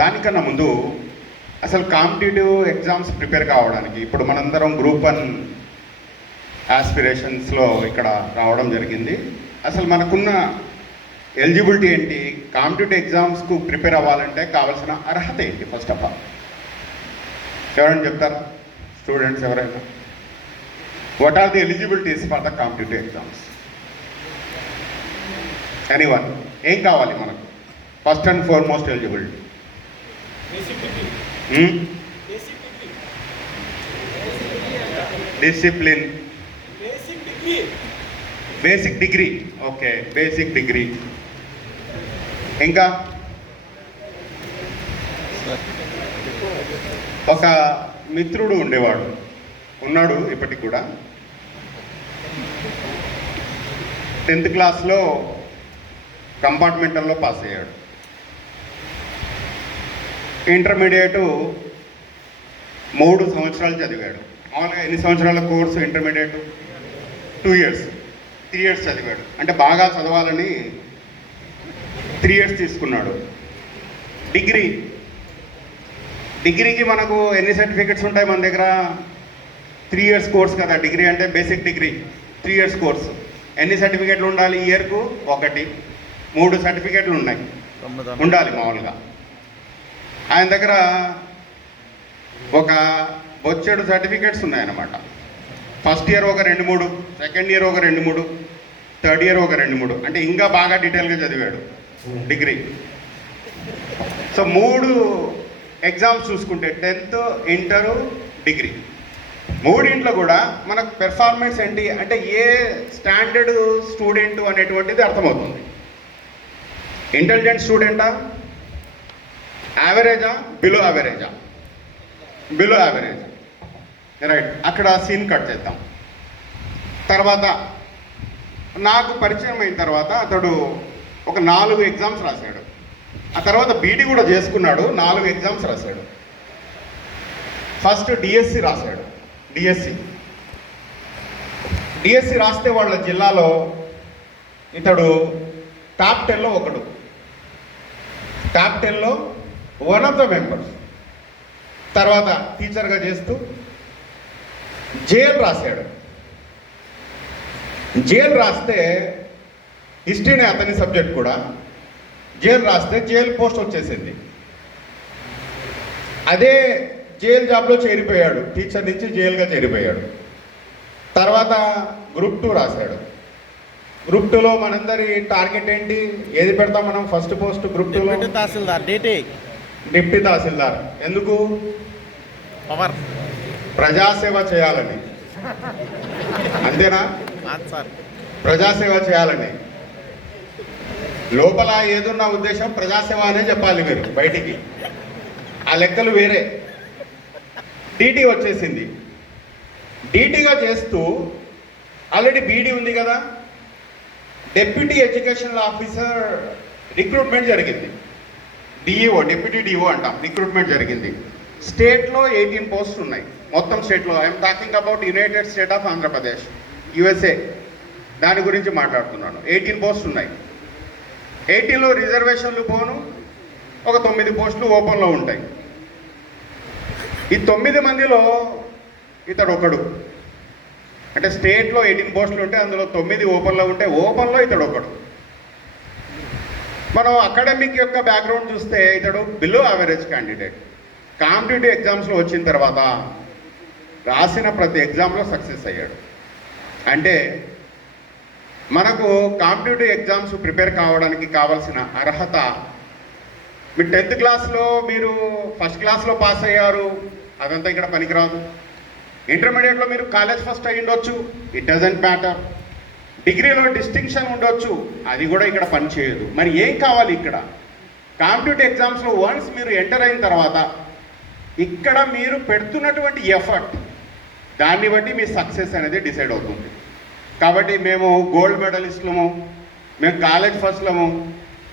దానికన్నా ముందు అసలు కాంపిటేటివ్ ఎగ్జామ్స్ ప్రిపేర్ కావడానికి ఇప్పుడు మనందరం గ్రూప్ 1 ఆస్పిరేషన్స్లో ఇక్కడ రావడం జరిగింది. అసలు మనకున్న ఎలిజిబిలిటీ ఏంటి, కాంపిటేటివ్ ఎగ్జామ్స్కు ప్రిపేర్ అవ్వాలంటే కావాల్సిన అర్హత ఏంటి? ఫస్ట్ ఆఫ్ ఆల్ ఎవరైనా చెప్తారా? స్టూడెంట్స్ ఎవరైనా, what are the eligibilities for the competitive exams? Anyone? ఏం కావాలి మనకు? First and foremost eligibility discipline, basic degree. Okay, basic degree. ఇంకా ఒక మిత్రుడు ఉండేవాడు, ఉన్నాడు ఇప్పటికి కూడా. 10th క్లాస్లో కంపార్ట్మెంటల్లో పాస్ అయ్యాడు. ఇంటర్మీడియట్ 3 సంవత్సరాలు చదివాడు. మామూలుగా ఎన్ని సంవత్సరాల కోర్సు ఇంటర్మీడియట్? 2 ఇయర్స్, 3 ఇయర్స్ చదివాడు. అంటే బాగా చదవాలని 3 ఇయర్స్ తీసుకున్నాడు. డిగ్రీకి మనకు ఎన్ని సర్టిఫికెట్స్ ఉంటాయి మన దగ్గర? 3 ఇయర్స్ కోర్స్ కదా డిగ్రీ అంటే. Basic degree 3 years course. ఎన్ని సర్టిఫికెట్లు ఉండాలి? ఇయర్కు 1. 3 సర్టిఫికెట్లు ఉండాలి మామూలుగా. ఆయన దగ్గర ఒక బొచ్చెడు సర్టిఫికెట్స్ ఉన్నాయన్నమాట. ఫస్ట్ ఇయర్ ఒక 2-3, సెకండ్ ఇయర్ ఒక 2-3, థర్డ్ ఇయర్ ఒక 2-3. అంటే ఇంకా బాగా డీటెయిల్గా చదివాడు డిగ్రీ. సో 3 ఎగ్జామ్స్ చూసుకుంటే 10th, ఇంటరు, డిగ్రీ, 3 కూడా మనకు పెర్ఫార్మెన్స్ ఏంటి అంటే ఏ స్టాండర్డ్ స్టూడెంట్ అనేటువంటిది అర్థమవుతుంది. ఇంటెలిజెంట్ స్టూడెంటా, యావరేజా, బిలో యావరేజా? Below average, right. అక్కడ సీన్ కట్ చేద్దాం. తర్వాత నాకు పరిచయం అయిన తర్వాత అతడు ఒక 4 ఎగ్జామ్స్ రాశాడు. ఆ తర్వాత బీడీ కూడా చేసుకున్నాడు. 4 ఎగ్జామ్స్ రాశాడు. ఫస్ట్ డిఎస్సి రాశాడు. డిఎస్సి రాస్తే వాళ్ళ జిల్లాలో ఇతడు టాప్ 10లో ఒకడు. టాప్ 10లో వన్ ఆఫ్ ద మెంబర్స్. తర్వాత టీచర్గా చేస్తూ జేఎల్ రాశాడు. జేఎల్ రాస్తే హిస్టరీనే అతని సబ్జెక్ట్ కూడా. జేఎల్ రాస్తే జేఎల్ పోస్ట్ వచ్చేసింది. అదే జేఎల్ జాబ్లో చేరిపోయాడు. టీచర్ నుంచి జేఎల్గా చేరిపోయాడు. తర్వాత గ్రూప్ 2 రాశాడు. గ్రూప్ 2లో మనందరి టార్గెట్ ఏంటి? ఏది పెడతాం మనం? ఫస్ట్ పోస్ట్ గ్రూప్ 2లో డిప్టీ తహసీల్దార్. ఎందుకు? పవర్, ప్రజాసేవ చేయాలని. అంతేనా? ప్రజాసేవ చేయాలని. లోపల ఏదున్న ఉద్దేశం ప్రజాసేవ అనే చెప్పాలి మీరు బయటికి. ఆ లెక్కలు వేరే. డీటీ వచ్చేసింది. డీటీగా చేస్తూ ఆల్రెడీ బీడీ ఉంది కదా, డెప్యూటీ ఎడ్యుకేషనల్ ఆఫీసర్ రిక్రూట్మెంట్ జరిగింది. డిఈఓ, డిప్యూటీ డిఓ అంటాం. రిక్రూట్మెంట్ జరిగింది. స్టేట్లో 18 పోస్టులు ఉన్నాయి మొత్తం స్టేట్లో. I'm talking about United state of Andhra Pradesh, USA. దాని గురించి మాట్లాడుతున్నాను. 18 పోస్టులు ఉన్నాయి. 18లో రిజర్వేషన్లు పోను ఒక 9 పోస్టులు ఓపెన్లో ఉంటాయి. ఈ 9 మందిలో ఇతడు ఒకడు. అంటే స్టేట్లో 18 పోస్టులు ఉంటే అందులో 9 ఓపెన్లో ఉంటే ఓపెన్లో ఇతడు ఒకడు. మనం అకాడమిక్ యొక్క బ్యాక్గ్రౌండ్ చూస్తే ఇతడు బిలో యావరేజ్ క్యాండిడేట్. కాంపిటేటివ్ ఎగ్జామ్స్లో వచ్చిన తర్వాత రాసిన ప్రతి ఎగ్జామ్లో సక్సెస్ అయ్యాడు. అంటే మనకు కాంపిటేటివ్ ఎగ్జామ్స్ ప్రిపేర్ కావడానికి కావాల్సిన అర్హత, మీరు 10th క్లాస్లో మీరు ఫస్ట్ క్లాస్లో పాస్ అయ్యారు, అదంతా ఇక్కడ పనికిరాదు. ఇంటర్మీడియట్లో మీరు కాలేజ్ ఫస్ట్ అయ్యి ఉండొచ్చు, ఇట్ డజంట్ మ్యాటర్. డిగ్రీలో డిస్టింక్షన్ ఉండొచ్చు, అది కూడా ఇక్కడ పనిచేయదు. మరి ఏం కావాలి ఇక్కడ? కాంపిటేటివ్ ఎగ్జామ్స్లో వన్స్ మీరు ఎంటర్ అయిన తర్వాత ఇక్కడ మీరు పెడుతున్నటువంటి ఎఫర్ట్, దాన్ని బట్టి మీ సక్సెస్ అనేది డిసైడ్ అవుతుంది. కాబట్టి మేము గోల్డ్ మెడలిస్టులము, మేము కాలేజ్ ఫస్ట్లము,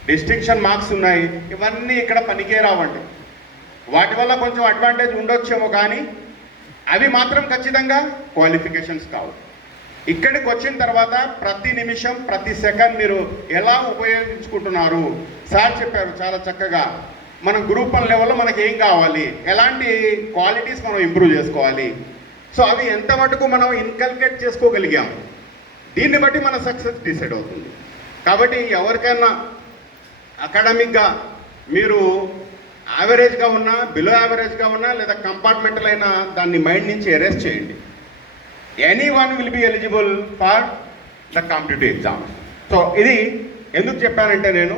డిస్టింక్షన్ మార్క్స్ ఉన్నాయి, ఇవన్నీ ఇక్కడ పనికే రావండి. వాటి వల్ల కొంచెం అడ్వాంటేజ్ ఉండొచ్చేమో, కానీ అవి మాత్రం ఖచ్చితంగా క్వాలిఫికేషన్స్ కావు. ఇక్కడికి వచ్చిన తర్వాత ప్రతి నిమిషం, ప్రతి సెకండ్ మీరు ఎలా ఉపయోగించుకుంటున్నారు? సార్ చెప్పారు చాలా చక్కగా, మనం గ్రూప్ 1 లెవెల్లో మనకి ఏం కావాలి, ఎలాంటి క్వాలిటీస్ మనం ఇంప్రూవ్ చేసుకోవాలి, సో అవి ఎంత మటుకు మనం ఇన్కల్కేట్ చేసుకోగలిగాం, దీన్ని బట్టి మన సక్సెస్ డిసైడ్ అవుతుంది. కాబట్టి ఎవరికైనా అకాడమిక్గా మీరు యావరేజ్గా ఉన్నా, బిలో యావరేజ్గా ఉన్నా, లేదా కంపార్ట్మెంటల్ అయినా దాన్ని మైండ్ నుంచి ఎరేస్ చేయండి. Any one will be eligible for the competitive exams. So ఇది ఎందుకు చెప్పానంటే, నేను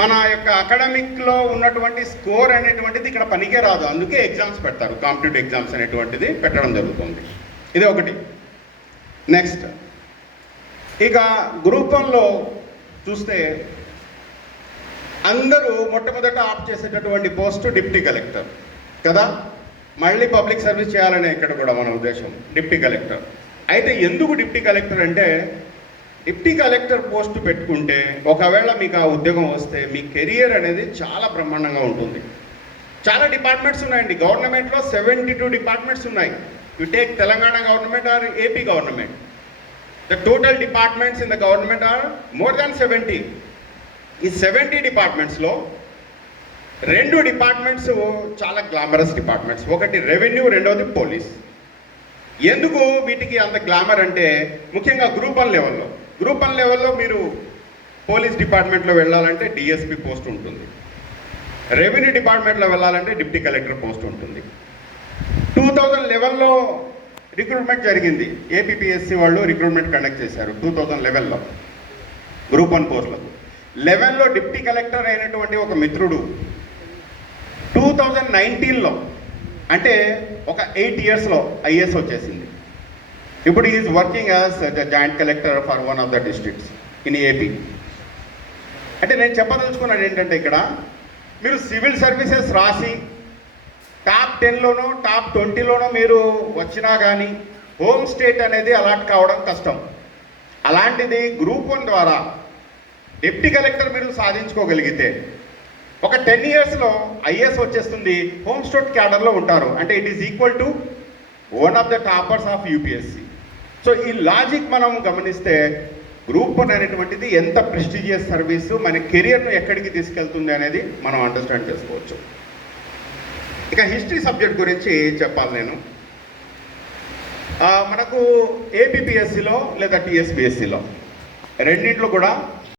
మన యొక్క అకాడమిక్లో ఉన్నటువంటి స్కోర్ అనేటువంటిది ఇక్కడ పనికే రాదు, అందుకే ఎగ్జామ్స్ పెడతారు, కాంపిటేటివ్ ఎగ్జామ్స్ అనేటువంటిది పెట్టడం జరుగుతుంది. ఇది ఒకటి. నెక్స్ట్, ఇక గ్రూప్ 1లో చూస్తే అందరూ మొట్టమొదట ఆప్ట్ చేసేటటువంటి పోస్ట్ డిప్టీ కలెక్టర్ కదా. మళ్ళీ పబ్లిక్ సర్వీస్ చేయాలనే ఇక్కడ కూడా మన ఉద్దేశం డిప్టీ కలెక్టర్. అయితే ఎందుకు డిప్టీ కలెక్టర్ అంటే, డిప్టీ కలెక్టర్ పోస్ట్ పెట్టుకుంటే ఒకవేళ మీకు ఆ ఉద్యోగం వస్తే మీ కెరియర్ అనేది చాలా బ్రహ్మాండంగా ఉంటుంది. చాలా డిపార్ట్మెంట్స్ ఉన్నాయండి గవర్నమెంట్లో, 72 డిపార్ట్మెంట్స్ ఉన్నాయి. You take Telangana government are AP government, the total departments in the government are more than 70. ఈ 70 డిపార్ట్మెంట్స్లో 2 డిపార్ట్మెంట్స్ చాలా గ్లామరస్ డిపార్ట్మెంట్స్. ఒకటి రెవెన్యూ, రెండవది పోలీస్. ఎందుకు వీటికి అంత గ్లామర్ అంటే, ముఖ్యంగా గ్రూప్ 1 లెవెల్లో, గ్రూప్ 1 లెవెల్లో మీరు పోలీస్ డిపార్ట్మెంట్లో వెళ్ళాలంటే డిఎస్పీ పోస్ట్ ఉంటుంది, రెవెన్యూ డిపార్ట్మెంట్లో వెళ్ళాలంటే డిప్టీ కలెక్టర్ పోస్ట్ ఉంటుంది. 2011లో రిక్రూట్మెంట్ జరిగింది, ఏపీపీఎస్సీ వాళ్ళు రిక్రూట్మెంట్ కండక్ట్ చేశారు 2011లో గ్రూప్ 1 పోస్టులకు. 11లో డిప్టీ కలెక్టర్ అయినటువంటి ఒక మిత్రుడు 2019లో, అంటే ఒక 8 ఇయర్స్లో ఐఏఎస్ వచ్చేసింది. ఇప్పుడు is working as the joint collector for one of the districts in AP. అంటే నేను చెప్పదలుచుకున్నాను ఏంటంటే, ఇక్కడ మీరు సివిల్ సర్వీసెస్ రాసి టాప్ 10లోనో టాప్ 20లోనో మీరు వచ్చినా కానీ హోమ్ స్టేట్ అనేది అలాట్ కావడం కష్టం. అలాంటిది గ్రూప్ 1 ద్వారా డిప్టీ కలెక్టర్ మీరు సాధించుకోగలిగితే ఒక 10 ఇయర్స్లో ఐఏఎస్ వచ్చేస్తుంది, హోమ్ స్టేట్ క్యాడర్లో ఉంటారు. అంటే it is equal to one of the toppers of UPSC. So ఈ లాజిక్ మనం గమనిస్తే గ్రూప్ 1 అనేటువంటిది ఎంత ప్రెస్టీజియస్ సర్వీసు, మన కెరియర్ను ఎక్కడికి తీసుకెళ్తుంది అనేది మనం అండర్స్టాండ్ చేసుకోవచ్చు. ఇక హిస్టరీ సబ్జెక్ట్ గురించి చెప్పాలి నేను. మనకు ఏపీపీఎస్సీలో లేదా టీఎస్పీఎస్సీలో రెండింటిలో కూడా